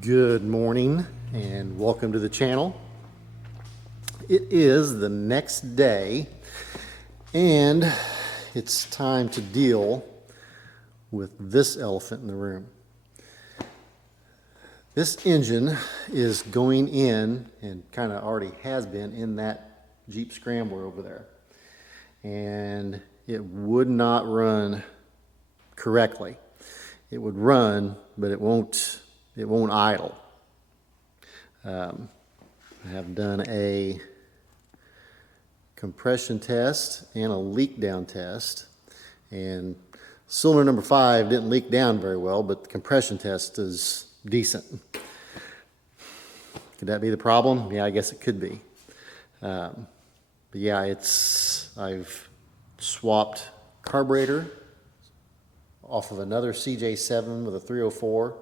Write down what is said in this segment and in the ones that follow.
Good morning and welcome to the channel. It is the next day and it's time to deal with this elephant in the room. This engine is going in, and kind of already has been, in that Jeep Scrambler over there. And it would not run correctly. It would run, but it won't idle. I have done a compression test and a leak down test, and cylinder number 5 didn't leak down very well, but the compression test is decent. Could that be the problem? Yeah, I guess it could be. But yeah, I've swapped carburetor off of another CJ7 with a 304.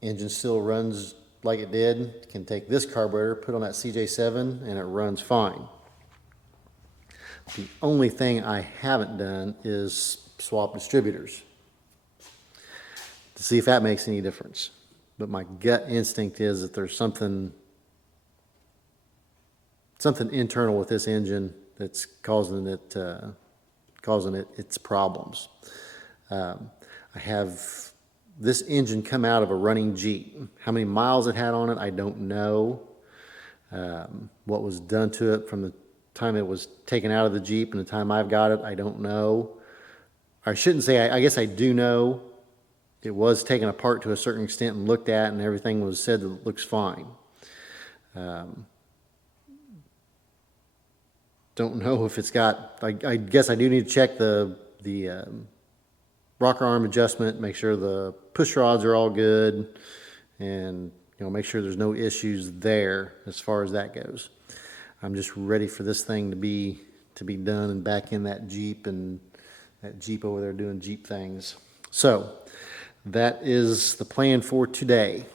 Engine still runs like it did. Can take this carburetor, put on that CJ7, and it runs fine. The only thing I haven't done is swap distributors to see if that makes any difference. But my gut instinct is that there's something internal with this engine that's causing it its problems. I have this engine come out of a running Jeep. How many miles it had on it, I don't know. What was done to it from the time it was taken out of the Jeep and the time I've got it, I don't know. I shouldn't say, I guess I do know. It was taken apart to a certain extent and looked at, and everything was said that it looks fine. Don't know if it's got, I guess I do need to check the rocker arm adjustment, make sure the push rods are all good, and make sure there's no issues there as far as that goes. I'm just ready for this thing to be done and back in that Jeep, and that Jeep over there doing Jeep things. So that is the plan for today.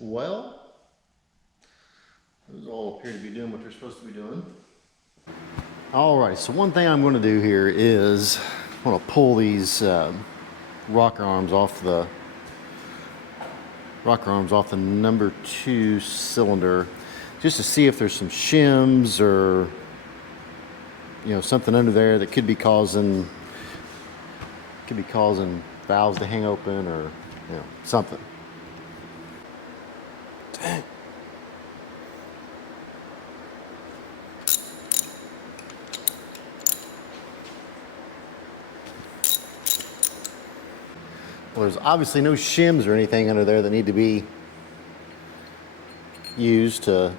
Well, those all appear to be doing what they're supposed to be doing. Alright, so one thing I'm going to do here is I'm going to pull these rocker arms off the number 2 cylinder, just to see if there's some shims or something under there that could be causing valves to hang open, or something. Dang. Well, there's obviously no shims or anything under there that need to be used to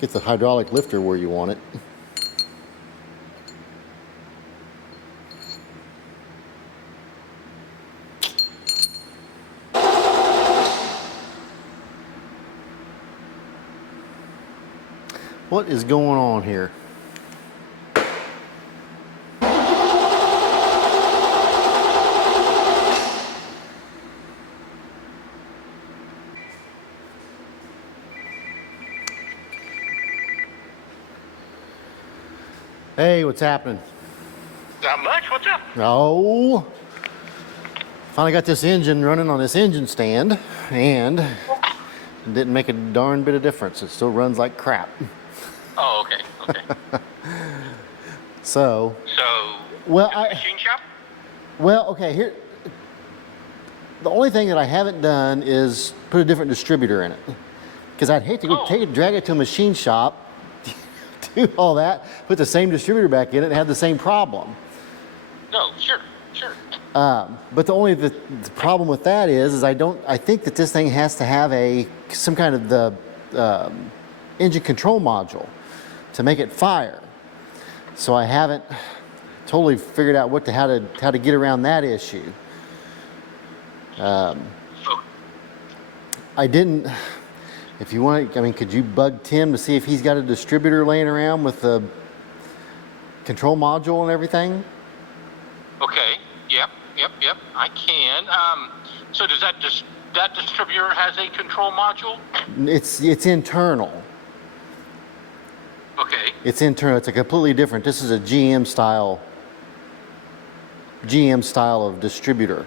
get the hydraulic lifter where you want it. What is going on here? Hey, what's happening? Not much. What's up? Oh, finally got this engine running on this engine stand, and It didn't make a darn bit of difference. It still runs like crap. Oh, okay, okay. So, So, well, at the machine shop? okay, here, the only thing that I haven't done is put a different distributor in it. Because I'd hate to go drag it to a machine shop, do all that, put the same distributor back in it and have the same problem. No, sure, sure. But the problem with that is I think that this thing has to have some kind of the engine control module to make it fire. So I haven't totally figured out how to get around that issue. Oh, I didn't. If you want, I mean, could you bug Tim to see if he's got a distributor laying around with the control module and everything? okay. Yep. I can. So does that distributor has a control module? It's internal. Okay. It's internal. It's a completely different. This is a GM style of distributor,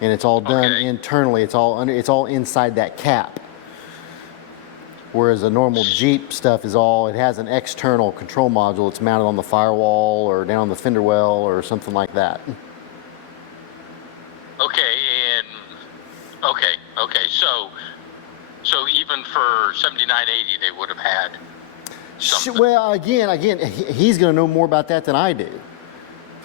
and it's all done internally. It's all inside that cap. Whereas a normal Jeep stuff it has an external control module. It's mounted on the firewall or down on the fender well or something like that. Okay. So even for 7980, they would have had something. Well, again, he's going to know more about that than I do.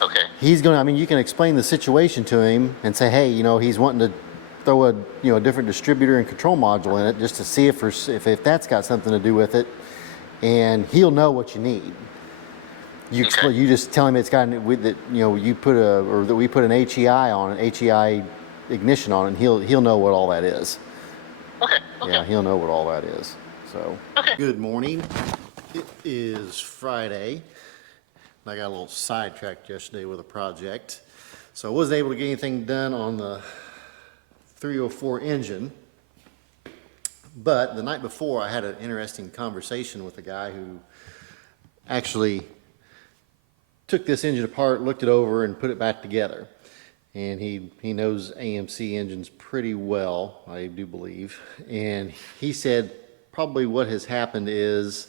Okay. I mean, you can explain the situation to him and say, hey, he's wanting to throw a different distributor and control module in it just to see if that's got something to do with it, and he'll know what you need. You just tell him it's got that we put an HEI on it, HEI ignition on it, and he'll know what all that is. Okay. Yeah, he'll know what all that is. So. Okay. Good morning. It is Friday. I got a little sidetracked yesterday with a project, so I wasn't able to get anything done on the 304 engine. But the night before, I had an interesting conversation with a guy who actually took this engine apart, looked it over, and put it back together. And he knows AMC engines pretty well, I do believe. And he said probably what has happened is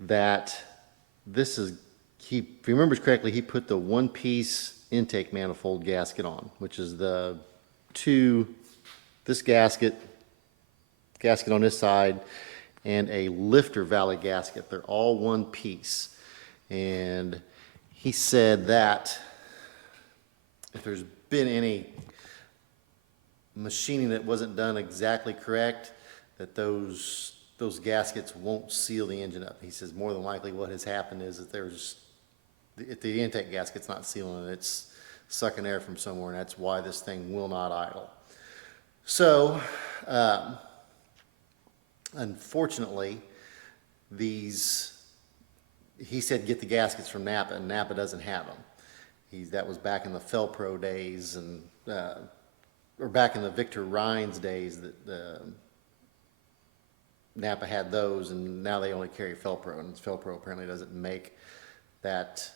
that if he remembers correctly, he put the one-piece intake manifold gasket on, which is this gasket on this side, and a lifter valley gasket. They're all one piece. And he said that if there's been any machining that wasn't done exactly correct, that those gaskets won't seal the engine up. He says more than likely what has happened is that the intake gasket's not sealing it, it's sucking air from somewhere, and that's why this thing will not idle. So, unfortunately, he said get the gaskets from Napa, and Napa doesn't have them. That was back in the Felpro days, and or back in the Victor Rhines days that Napa had those, and now they only carry Felpro, and Felpro apparently doesn't make that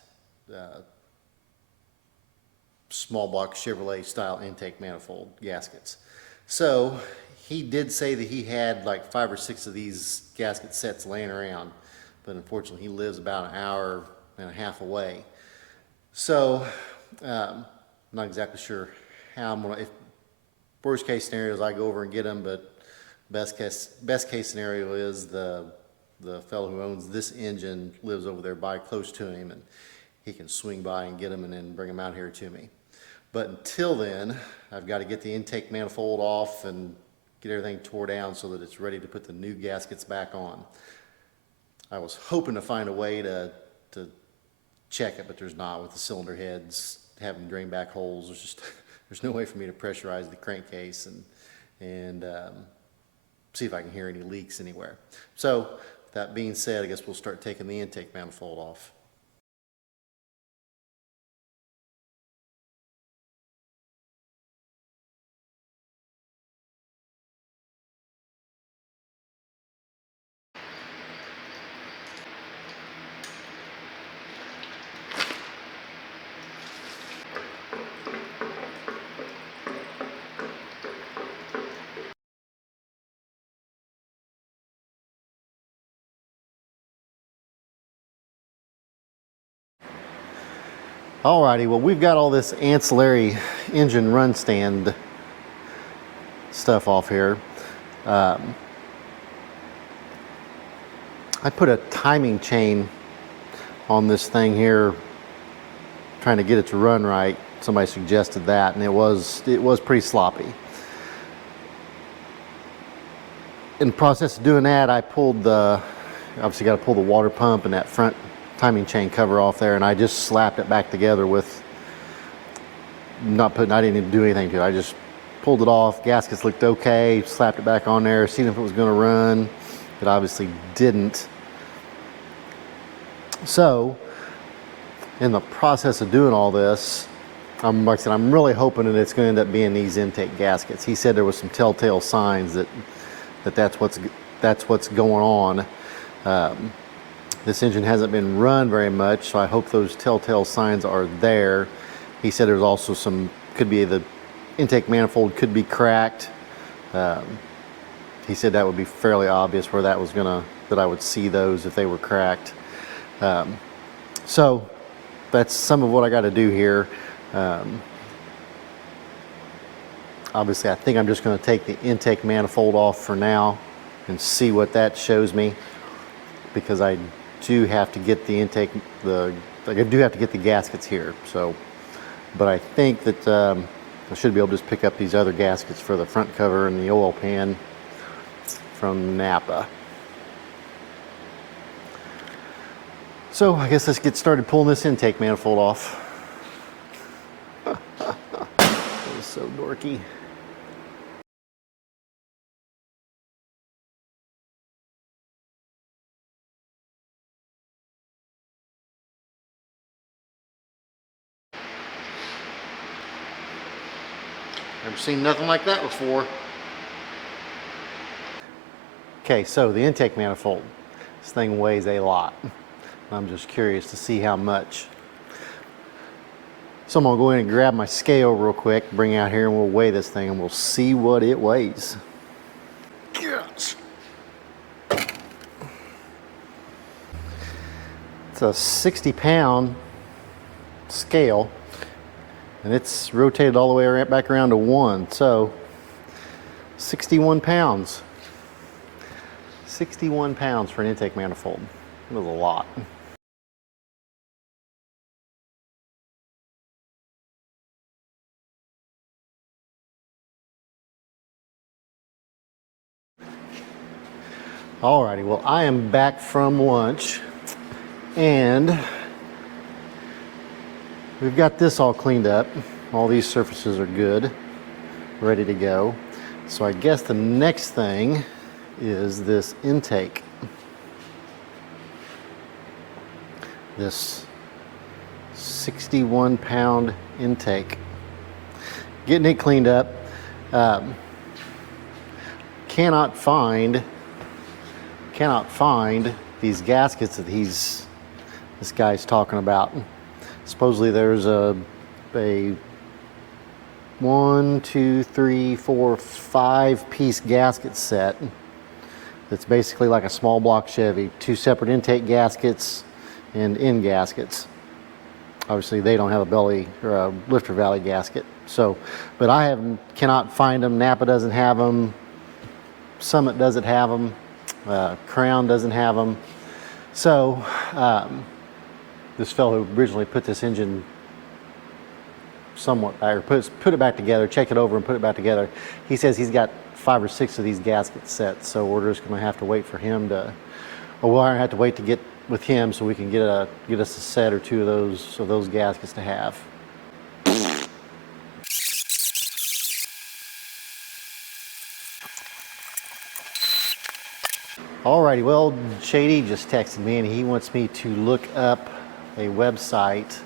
small block Chevrolet style intake manifold gaskets. So he did say that he had like 5 or 6 of these gasket sets laying around, but unfortunately he lives about an hour and a half away. So I'm not exactly sure how I'm if worst case scenario is I go over and get them, but best case scenario is the fellow who owns this engine lives over there close to him, and he can swing by and get them and then bring them out here to me. But until then, I've got to get the intake manifold off and get everything tore down so that it's ready to put the new gaskets back on. I was hoping to find a way to check it, but there's not. With the cylinder heads having drain back holes, there's no way for me to pressurize the crankcase and see if I can hear any leaks anywhere. So that being said, I guess we'll start taking the intake manifold off. Alrighty, well, we've got all this ancillary engine run stand stuff off here. I put a timing chain on this thing here, trying to get it to run right. Somebody suggested that, and it was pretty sloppy. In the process of doing that, I pulled obviously got to pull the water pump and that front timing chain cover off there, and I just slapped it back together with I didn't even do anything to it. I just pulled it off. Gaskets looked okay, slapped it back on there, seen if it was going to run. It obviously didn't. So, in the process of doing all this, like I said, I'm really hoping that it's going to end up being these intake gaskets. He said there was some telltale signs that's what's going on. This engine hasn't been run very much, so I hope those telltale signs are there. He said there's also could be the intake manifold could be cracked. He said that would be fairly obvious where that I would see those if they were cracked. So that's some of what I got to do here. Obviously, I think I'm just going to take the intake manifold off for now and see what that shows me, because I do have to get the gaskets here. So, but I think that I should be able to just pick up these other gaskets for the front cover and the oil pan from Napa. So I guess let's get started pulling this intake manifold off. That was so dorky. Never seen nothing like that before. Okay, so the intake manifold. This thing weighs a lot. I'm just curious to see how much. So I'm gonna go in and grab my scale real quick, bring it out here, and we'll weigh this thing and we'll see what it weighs. Yes. It's a 60-pound scale, and it's rotated all the way right back around to 1, so 61 pounds. 61 pounds for an intake manifold. That was a lot. Alrighty, well, I am back from lunch, and we've got this all cleaned up. All these surfaces are good, ready to go. So I guess the next thing is this intake. This 61-pound intake. Getting it cleaned up. Cannot find these gaskets that this guy's talking about. Supposedly there's a 1, 2, 3, 4, 5-piece gasket set that's basically like a small block Chevy. 2 separate intake gaskets and end gaskets. Obviously they don't have a belly or a lifter valley gasket. So, but cannot find them. Napa doesn't have them. Summit doesn't have them. Crown doesn't have them. So this fellow who originally put this engine somewhat back, or put it back together, checked it over and put it back together, he says he's got 5 or 6 of these gasket sets. So we're just going to have to wait for him to, or we'll have to wait to get with him so we can get us a set or 2 of those gaskets to have. Alrighty, well, JD just texted me and he wants me to look up a website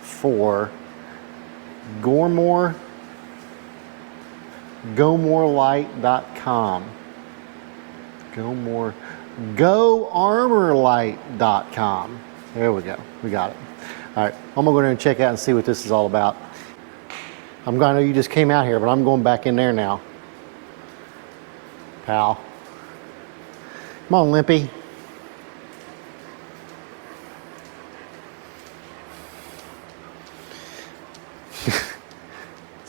for GoMoreLight.com. GoArmorLight.com. There we go. We got it. All right, I'm gonna go there and check out and see what this is all about. I know you just came out here, but I'm going back in there now, pal. Come on, Limpy.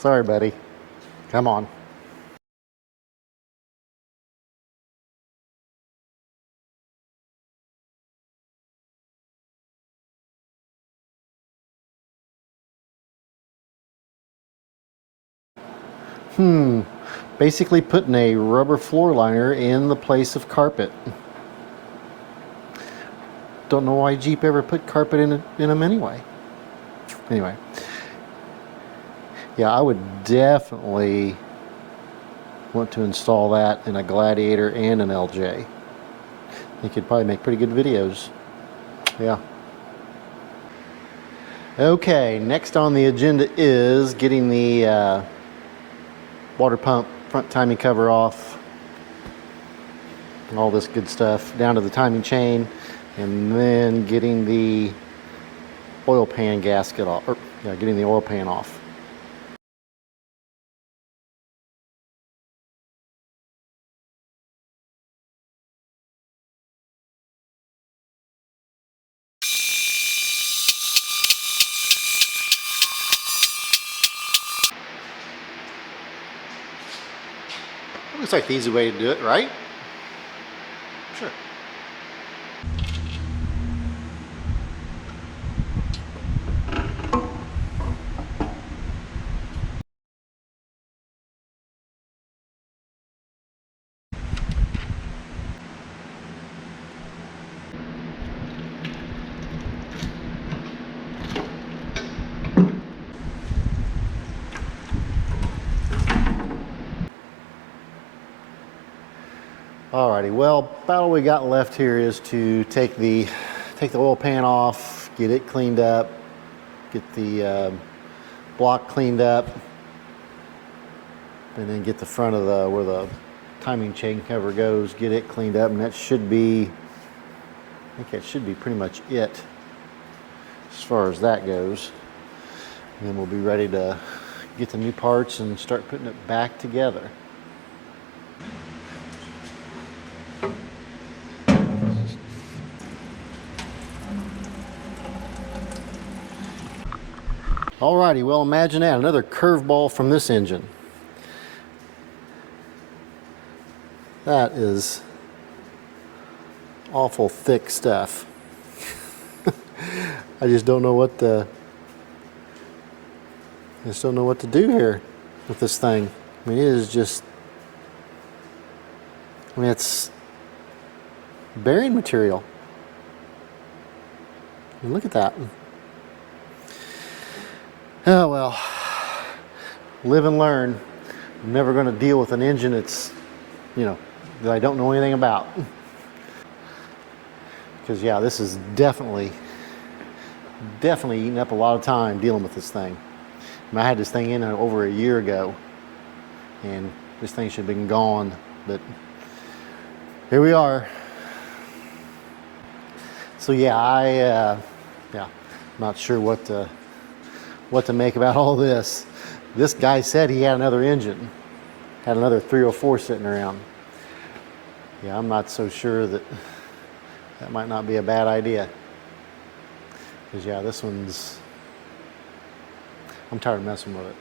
Sorry, buddy. Come on. Basically putting a rubber floor liner in the place of carpet. Don't know why Jeep ever put carpet in them anyway. Anyway. Yeah, I would definitely want to install that in a Gladiator and an LJ. I think you'd probably make pretty good videos. Yeah. Okay, next on the agenda is getting the water pump front timing cover off. All this good stuff down to the timing chain, and then getting the oil pan gasket off, or yeah, getting the oil pan off. Looks like the easy way to do it, right? Sure. Alrighty, well, about all we got left here is to take the oil pan off, get it cleaned up, get the block cleaned up, and then get the front of the where the timing chain cover goes, get it cleaned up, and that should be, I think that should be pretty much it as far as that goes. And then we'll be ready to get the new parts and start putting it back together. Alrighty, well, imagine that, another curveball from this engine. That is awful thick stuff. I just don't know what to do here with this thing. I mean, it is just, I mean, it's bearing material. I mean, look at that. Oh well, live and learn. I'm never going to deal with an engine that's, you know, that I don't know anything about. Because yeah, this is definitely eating up a lot of time dealing with this thing. I mean, I had this thing in over a year ago, and this thing should have been gone, but here we are. So yeah, I'm not sure what to make about all this. This guy said he had another engine, had another 304 sitting around. Yeah, I'm not so sure that might not be a bad idea. Because yeah, this one's, I'm tired of messing with it.